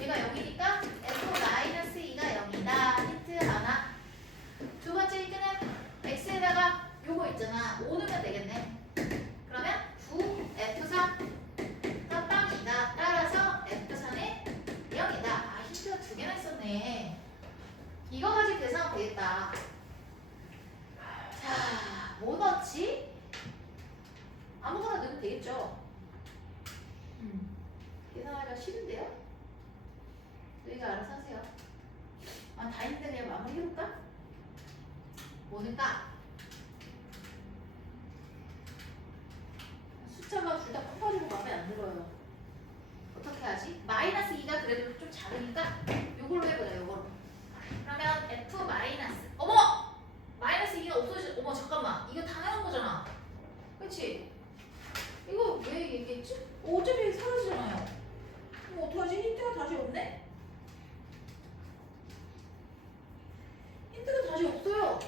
얘가 0이니까 f 마이너스 2가 0이다. 힌트 하나. 두 번째 힌트는 x에다가 요거 있잖아. 5 넣으면 되겠네. 그러면 9 f4 깜빵이다. 따라서 f4는 0이다. 아, 힌트가 두 개나 있었네. 이거 가지고 계산하면 되겠다. 자, 뭐 넣지? 아무거나 넣으면 되겠죠. 계산하기가 싫은데요? 너희가 알아서 하세요. 아, 다 있는데 그냥 마무리 해볼까? 뭐 넣을까? 숫자가 둘 다 커가지고 마음에 안 들어요. 어떻게 하지? 마이너스 2가 그래도 좀 작으니까 요걸로 해보자. 요걸로. 그러면 f 마이너스. 어머! 마이너스 2가 없어지. 어머, 잠깐만. 이거 당연한 거잖아. 그치? 이거 왜 얘기했지? 어차피 사라지잖아요. 그럼 어떡하지? 힌트가 다시 없네? 힌트가 다시 없어요.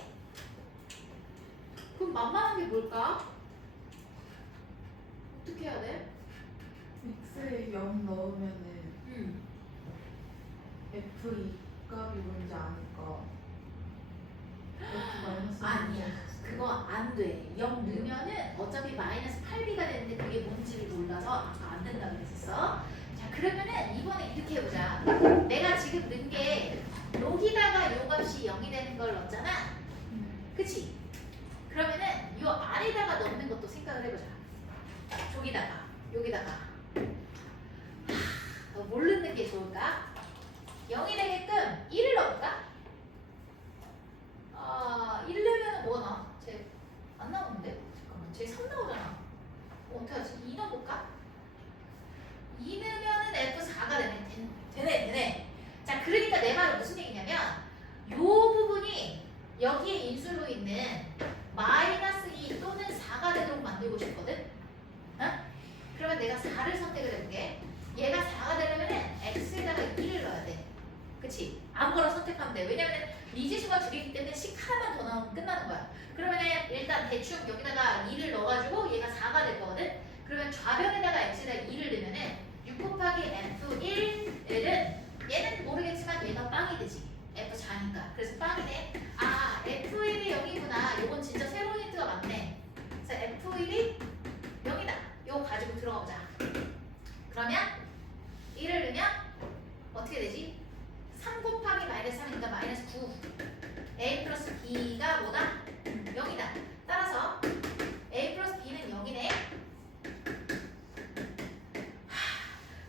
그럼 만만한 게 뭘까? 어떻게 해야 돼? x에 0 넣으면은 f2 값이 뭔지 아니까 f 마이너스 아니야. 그거 안 돼. 0 넣으면은 어차피 마이너스 8b가 되는데 그게 뭔지를 몰라서 아까 안 된다고 그랬었어. 자, 그러면은 이번에 이렇게 해보자. 내가 지금 넣은 게 여기다가 요 값이 0이 되는 걸 넣었잖아. 그치? 그러면은 요 안에다가 넣는 것도 생각을 해보자. 저기다가, 여기다가. 뭘 넣는 게 좋을까? 0이 되게끔 1을 넣을까? 1 넣으면 뭐가 나와? 쟤 안 나오는데? 잠깐만, 쟤 3 나오잖아. 어떡하지? 2 넣어볼까? 2 넣으면은 F4가 되네. 자, 그러니까 내 말은 무슨 얘기냐면 요 부분이 여기에 인수로 있는 마이너스 2 또는 4가 되도록 만들고 싶거든? 어? 그러면 내가 4를 선택을 해볼게. 얘가 4가 되려면은 x에다가 2를 넣어야 돼. 그치? 아무거나 선택하면 돼. 왜냐면 미지수가 둘이기 때문에 식 하나만 더 나오면 끝나는 거야. 그러면 일단 대충 여기다가 2를 넣어가지고 얘가 4가 될 거거든. 그러면 좌변에다가 x에다 2를 넣으면은 6 곱하기 f1은 얘는 모르겠지만 얘가 빵이 되지. f4니까. 그래서 빵이 돼. 아 f1이 0이구나. 요건 진짜 새로운 힌트가 많네. 그래서 f1이 0이다. 요거 가지고 들어가 보자. 그러면 1을 넣으면 어떻게 되지? 3 곱하기 마이너스 3이니까 마이너스 9. a 플러스 b가 뭐다? 0이다. 따라서 a 플러스 b는 0이네.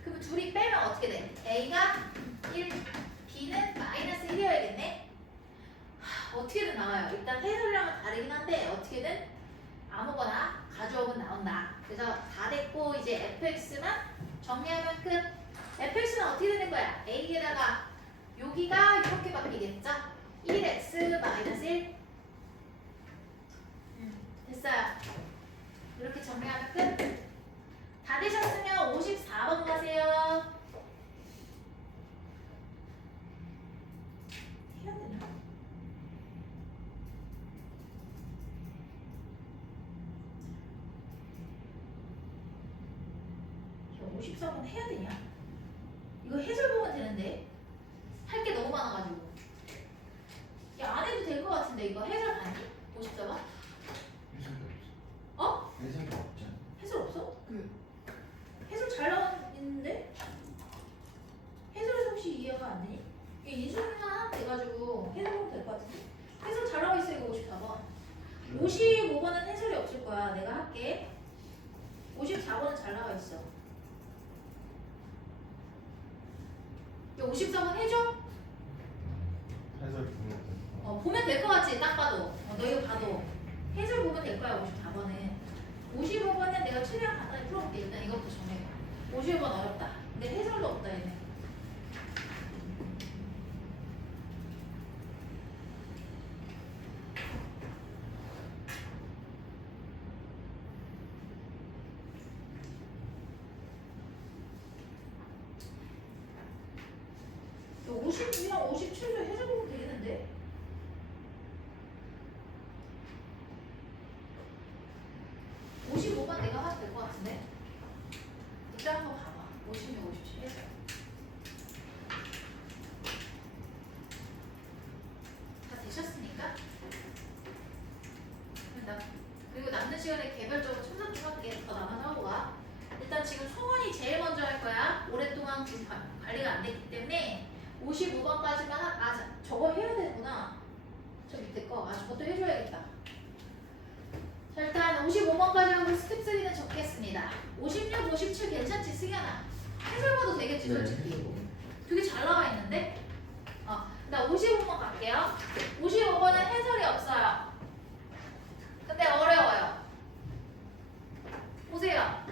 그럼 둘이 빼면 어떻게 돼? a가 1, b는 마이너스 1이어야겠네. 어떻게든 나와요. 일단 해설량은 다르긴 한데 어떻게든 아무거나 가져오면 나온다. 그래서 다 됐고 이제 fx만 정리하면 끝. fx는 어떻게 되는 거야? a에다가 여기가 이렇게 바뀌겠죠? 1x 마이너스 1. 됐어요. 이렇게 정리하면 끝. 다 되셨으면 54번 가세요. 해야 되나? 이거 54번 해야 되냐? 이거 해설 보면 되는데 할 게 너무 많아가지고. 야, 안 해도 될 것 같은데 이거 해설 봤니? 54번? 해석이 없어. 어? 해석이 없잖아. 해설 없어? 해설 잘 나와 있는데? 해설에서 혹시 이해가 안 되니? 이게 인수분해만 하면 돼가지고 해설 보면 될 것 같은데? 해설 잘 나와 있어 이거 54번. 55번은 해설이 없을 거야. 내가 할게. 54번은 잘 나와 있어. 야, 54번 해줘? 해설 보면 보면 될 것 같지? 딱 봐도. 너 이거 봐도. 해설 보면 될 거야 54번은. 55번은 내가 최대한 간단히 풀어볼게. 일단 이것부터 정리해봐. 55번 어렵다. 근데 해설도 없다 얘네. 야, 52랑 57도 해설 보면 되겠는데? (55번) 내가 하면 될 것 같은데? 이따 한번 봐봐. 56, 57 해서. 다 되셨으니까. 그리고 남는 시간에 개별적으로 첨삭 좀 할게. 더 남아서 하고 가. 일단 지금 송원이 제일 먼저 할 거야. 오랫동안 관리가 안 됐기 때문에 55번까지만 저거 해야 되구나. 저 밑에 거. 저것도 해줘야겠다. 자, 일단 55번까지 하고 스텝 3는 적겠습니다. 56, 57 괜찮지, 승현아? 해설 봐도 되겠지, 솔직히. 되게 잘 나와 있는데? 나 55번 갈게요. 55번은 해설이 없어요. 근데 어려워요. 보세요.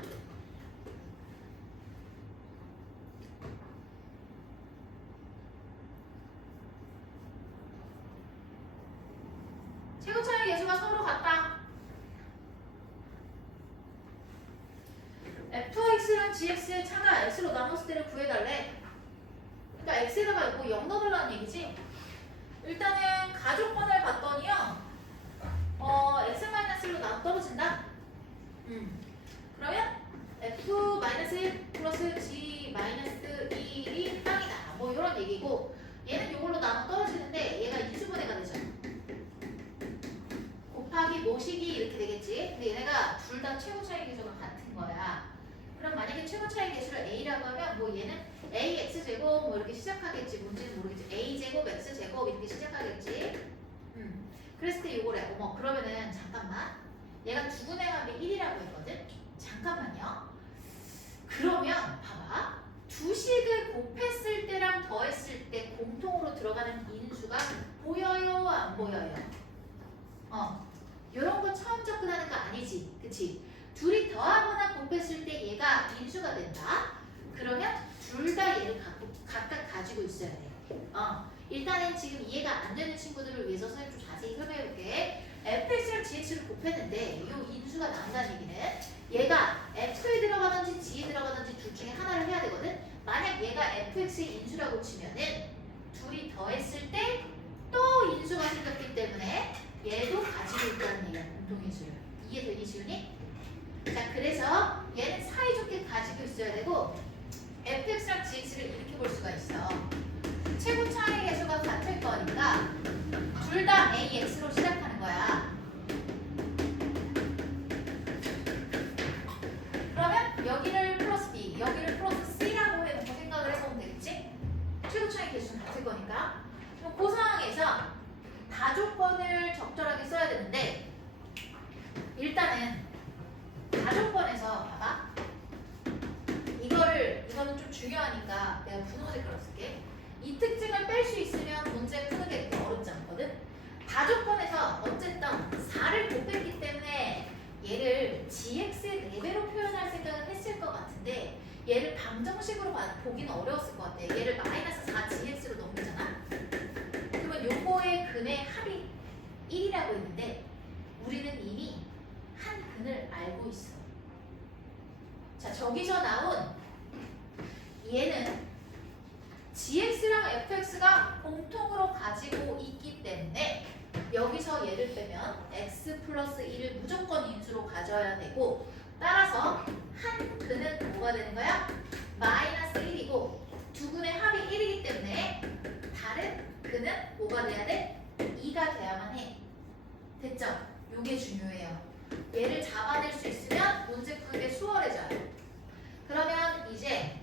최고차의 계수가 서로 같다. fx랑 gx의 차가 x로 나눴을 때를 구해달래. 그러니까 x에다가 뭐 0 넣어달라는 얘기지. 일단은 가족번을 봤더니요. x-1로 나눠 떨어진다. 그러면 f-1 플러스 g-1이 빵이다. 뭐 이런 얘기고, 얘는 이걸로 나눠 떨어지는데 얘가 인수분해가 되죠. 곱하기 모시기 이렇게 되겠지. 근데 얘네가 둘 다 최고 차이 계수가 같은 거야. 그럼 만약에 최고 차이 계수를 a라고 하면 뭐 얘는 ax 제곱 뭐 이렇게 시작하겠지. 뭔지는 모르겠지. a 제곱 x 제곱 이렇게 시작하겠지. 그랬을 때 요거래. 그러면은 잠깐만. 얘가 두분해하면 1이라고 했거든. 잠깐만요. 그러면 봐봐. 두 식을 곱했을 때랑 더했을 때 공통으로 들어가는 인수가 보여요? 안 보여요? 요런 거 처음 접근하는 거 아니지. 그치? 둘이 더하거나 곱했을 때 얘가 인수가 된다. 그러면 둘 다 얘를 각각 가지고 있어야 돼. 일단은 지금 이해가 안 되는 친구들을 위해서 선생님 좀 자세히 설명해볼게. fx랑 gx를 곱했는데 이 인수가 나온다는 얘기는 얘가 f에 들어가든지 g에 들어가든지 둘 중에 하나를 해야 되거든. 만약 얘가 fx의 인수라고 치면은 둘이 더했을 때 또 인수가 생겼기 때문에 얘도 가지고 있다는 얘기야. 공통인수를. 이해되니 지훈이? 자, 그래서 얘는 사이좋게 가지고 있어야 되고 fx랑 gx를 이렇게 볼 수가 있어. 최고 차이 계수가 같을 거니까 둘 다 ax로 시작하는 거야. 그러면 여기를 플러스 b, 여기를 플러스 c라고 해놓고 생각을 해보면 되겠지? 최고 차이 계수는 같을 거니까. 그럼 그 상황에서 가조건을 적절하게 써야 되는데 일단은 가조건에서 봐봐. 이거는 좀 중요하니까 내가 분홍 색깔로 쓸게. 이 특징을 뺄 수 있으면 문제 푸는 게 그렇게 어렵지 않거든. 가조건에서 어쨌든 4를 못 뺐기 때문에 얘를 gx의 4배로 표현할 생각은 했을 것 같은데 얘를 방정식으로 보기는 어려웠을 것 같아. 얘를 마이너스 4gx로 넘기잖아. 그러면 요거의 근의 합이 1이라고 했는데 우리는 이미 한 근을 알고 있어. 자, 저기서 나온 얘는 gx랑 fx가 공통으로 가지고 있기 때문에 여기서 얘를 빼면 x 플러스 1을 무조건 인수로 가져야 되고 따라서 한 근은 뭐가 되는 거야? 마이너스 1이고 두 근의 합이 1이기 때문에 다른 근은 뭐가 돼야 돼? 2가 돼야만 해. 됐죠? 요게 중요해요. 얘를 잡아낼 수 있으면 문제 푸는 게 수월해져요. 그러면 이제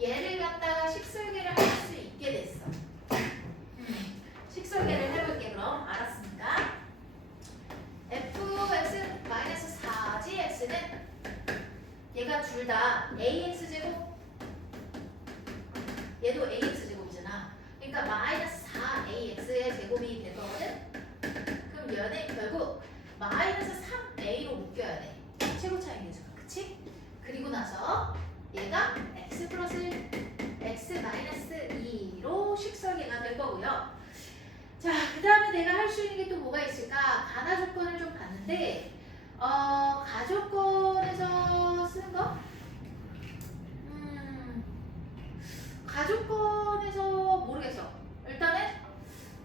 얘를 갖다가 식설계를 할 수 있게 됐어. 식설계를 해볼게. 그럼 알았으니까 fx-4gx는 얘가 둘 다 ax제곱 얘도 ax제곱이잖아. 그러니까 마이너스 4ax의 제곱이 될 거거든. 그럼 얘는 결국 마이너스 3a로 묶여야 돼. 최고 차이 계수가. 그치? 그리고 나서 얘가 x 플러스 x 마이너스 2로 식설계가 될 거고요. 자, 그 다음에 내가 할 수 있는 게 또 뭐가 있을까? 가나 조건을 좀 봤는데 가조건에서 쓰는 거? 가조건에서 모르겠어. 일단은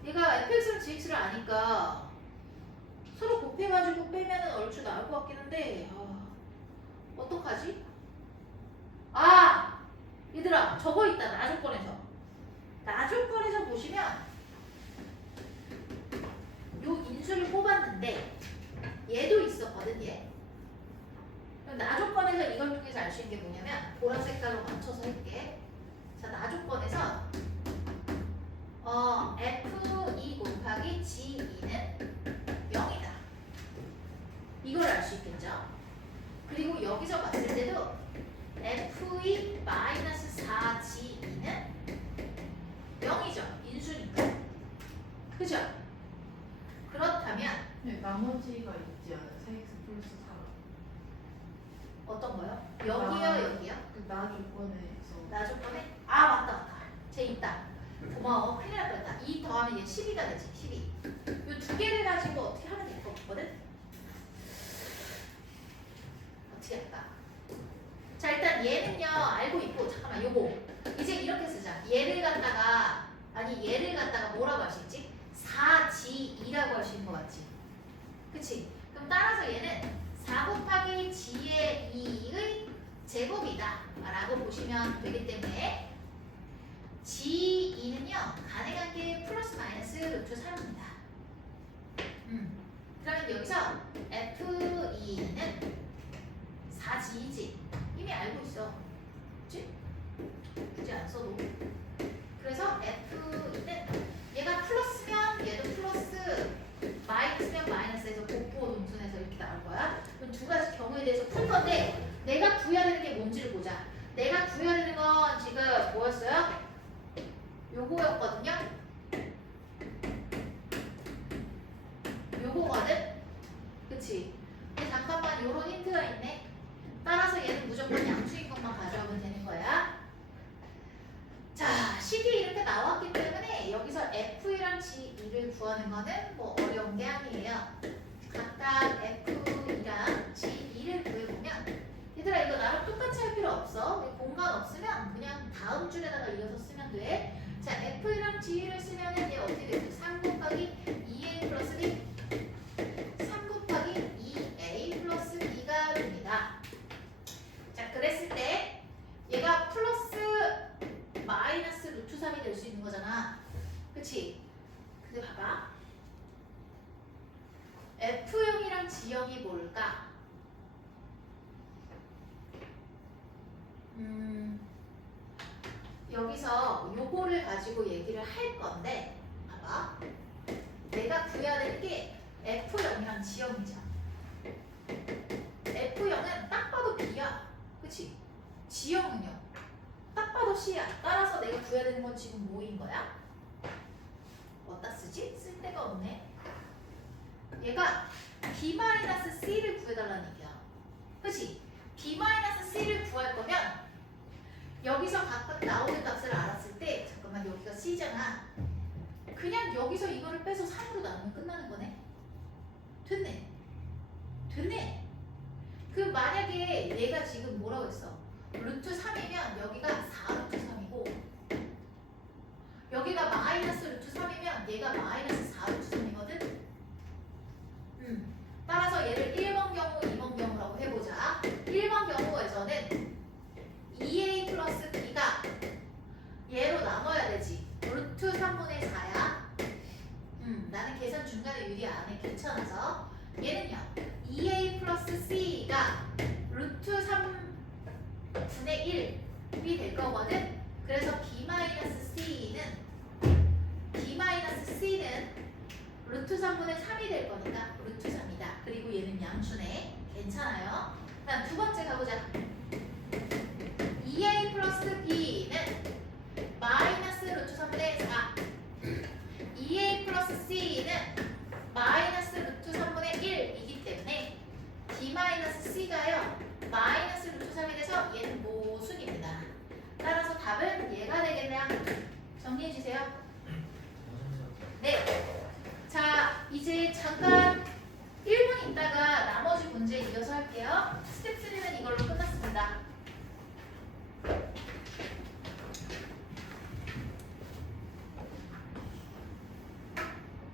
얘가 fx랑 gx를 아니까 서로 곱해가지고 빼면은 얼추 나올 것 같긴 한데 어떡하지? 아! 얘들아 저거 있다. 나조건에서. 나조건에서 보시면 요 인수를 뽑았는데 얘도 있었거든. 얘. 그럼 나조건에서 이걸 통해서 알 수 있는 게 뭐냐면 보라 색깔로 맞춰서 할게. 자, 나조건에서 f2 곱하기 g2는 0이다. 이걸 알 수 있겠죠? 그리고 여기서 봤을 때도 f2 마이너스 4g2는 0이죠. 인수니까. 그죠? 그렇다면 네, 나머지가 있지 않아요? 4x 플러스 4. 어떤 거요? 여기요, 여기요? 나 조건에서. 나 조건에? 아, 맞다. 쟤 있다. 고마워. 큰일 날 뻔했다. 2 더하면 얘 12가 되지. 12. 이 두 개를 가지고 어떻게 하면 될 것 같거든? 어떻게 할까? 자, 일단 얘는요 알고 있고, 잠깐만, 요거 이제 이렇게 쓰자. 얘를 갖다가 뭐라고 할 수 있지? 4g2라고 할 수 있는 거 같지? 그치? 그럼 따라서 얘는 4 곱하기 g의 2의 제곱이다 라고 보시면 되기 때문에 g2는요 가능한 게 플러스 마이너스 루트 3입니다. 그러면 여기서 f2는 4g이지. 이미 알고 있어. 그치? 굳이 안 써도. 그래서 f2는 얘가 플러스면 얘도 플러스, 마이너스면 마이너스에서 곱보 동순에서 이렇게 나올 거야. 그럼 두 가지 경우에 대해서 풀 건데 내가 구해야 되는 게 뭔지를 보자. 내가 구해야 되는 건 지금 뭐였어요? 요거였거든요. 요거거든? 그치? 근데 잠깐만 요런 힌트가 있네. 따라서 얘는 무조건 양수인 것만 가져오면 되는 거야. 자, 식이 이렇게 나왔기 때문에 여기서 F1랑 G2를 구하는 거는 뭐 어려운 게 아니에요. 각각 F2랑 G2를 구해보면 얘들아 이거 나랑 똑같이 할 필요 없어. 공간 없으면 그냥 다음 줄에다가 이어서 쓰면 돼. 자, F1랑 F랑 G를 쓰면은 얘 어떻게 되죠? 3 곱하기 2A 플러스 B 3 곱하기 2A 플러스 B가 됩니다. 자, 그랬을 때 얘가 플러스 마이너스 루트 3이 될 수 있는 거잖아. 그치? 근데 봐봐. F형이랑 G형이 뭘까? 여기서 요거를 가지고 얘기를 할 건데 봐봐. 내가 구해야 될 게 F형이랑 G형이잖아. F형은 딱 봐도 B야. 그치? G형은요? 딱 봐도 C야. 따라서 내가 구해야 되는 건 지금 뭐인 거야? 어디다 쓰지? 쓸 데가 없네. 얘가 B-C를 구해달라는 얘기야. 그치? B-C를 구할 거면 여기서 각각 나오는 값을 알았을 때 잠깐만 여기가 C잖아. 그냥 여기서 이거를 빼서 3으로 나누면 끝나는 거네. 됐네. 됐네. 그 만약에 얘가 지금 뭐라고 했어? 루트 3이면 여기가 4루트 3이고 여기가 마이너스 루트 3이면 얘가 마이너스 4루트 3이거든. 따라서 얘를 1번 경우, 2번 경우라고 해보자. 1번 경우에서는 2A 플러스 B가 얘로 나눠야 되지. 루트 3분의 4야. 나는 계산 중간에 유리 안 해. 귀찮아서. 얘는요. 2A 플러스 C가 루트 3분의 1이 될 거거든. 그래서 B-C는 루트 3분의 3이 될 거니까 루트 3이다. 그리고 얘는 양수네. 괜찮아요. 다음 두 번째 가보자. 2A 플러스 B는 마이너스 루트 3분의 4 2A 플러스 C는 마이너스 루트 3분의 1이기 때문에 B-C가요 마이너스 루트 3이 돼서 얘는 모순입니다. 따라서 답은 얘가 되겠네요.